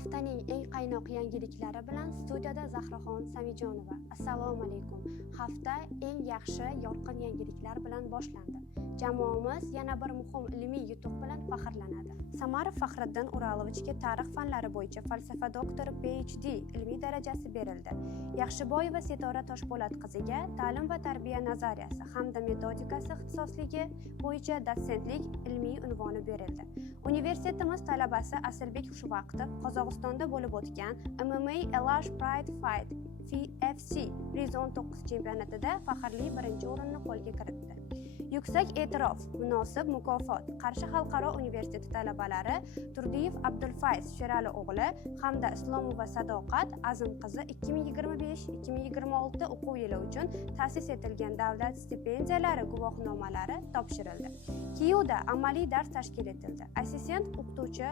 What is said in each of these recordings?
Haftaning eng qaynoq yangiliklari bilan studiyada Zahraxon Samijonova. Assalomu alaykum. Hafta eng yaxshi yorqin yangiliklar bilan boshlandi. Jamoamiz yana bir muhim ilmiy yutuq bilan faxrlanadi. Samarov Faxriddin Uralovichga tarix fanlari bo'yicha falsafa doktori PhD ilmiy darajasi berildi. Yaxshiboyeva Setora Toshpo'lat qiziga ta'lim va tarbiya nazariyasi hamda metodikasi ixtisosligi bo'yicha dotsentlik ilmiy unvoni berildi. Universitetimiz talabasi Asilbek Xushvaqtov Qozog'istonda bo'lib o'tgan MMA Elash Pride Fight FC Rizon 9 chempionatida faxrli birinchi o'rinni qo'lga kiritdi. Yuksak e'tirof, munosib mukofot Qarshi xalqaro universiteti talabalari Turdiyev Abdulfayz Sherali o'g'li hamda Islomova Sadoqat Azim qizi 2025-2026 o'quv yili uchun ta'sis etilgan davlat stipendiyalari guvohnomalari topshirildi. Kiyevda amaliy dars tashkil etildi. Assistent o'qituvchi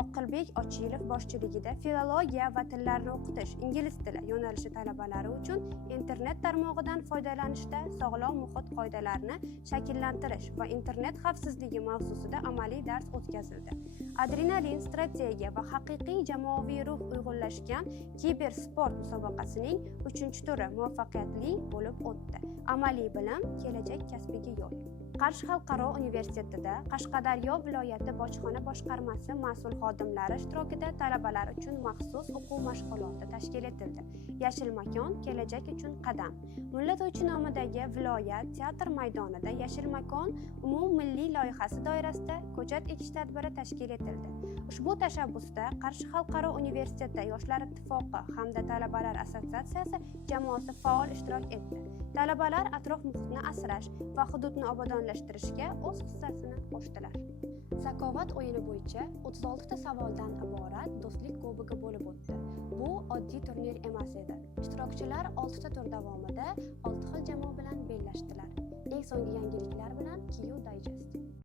Oqilbek Ochilov boshchiligida filologiya va tillarni o'qitish ingliz tili yo'nalishi talabalari uchun internet tarmog'idan foydalanishda sog'lom muhit qoidalarini shakllantirish va internet xavfsizligi mavzusida amaliy dars o'tkazildi. Adrenalin, strategiya va haqiqiy jamoaviy ruh uyg'unlashgan kiber sport musobaqasining 3-turi muvaffaqiyatli bo'lib o'tdi. Amaliy bilim, kelajak kasbiga yo'l. Qarshi xalqaro universitetida Qashqadaryo viloyati bojxona boshqarmasi mas'ul xodimlari ishtirokida talabalar uchun maxsus o'quv mashg'uloti tashkil etildi. Yashil makon, kelajak uchun qadam. Mulla To'ychi nomidagi viloyat teatr maydonida Yashil makon umummilliy loyihasi doirasida ko'chat ekish tadbiri tashkil etildi. Ushbu tashabbusda Qarshi xalqaro universiteti Yoshlar ittifoqi hamda talabalar assotsiatsiyasi jamoasi faol ishtirok etdi. Talabalar atrof muhitni asrash va hududni obodonlashtirishga o'z hissasini qo'shdilar. Zakovat o'yini bo'yicha 36 ta savoldan iborat do'stlik kubogi bo'lib o'tdi. Bu oddiy turnir emas edi. Ishtirokchilar 6 ta tur davomida 6 xil jamoa bilan bellashdilar. Eng so'nggi yangiliklar bilan Kyiv Digest.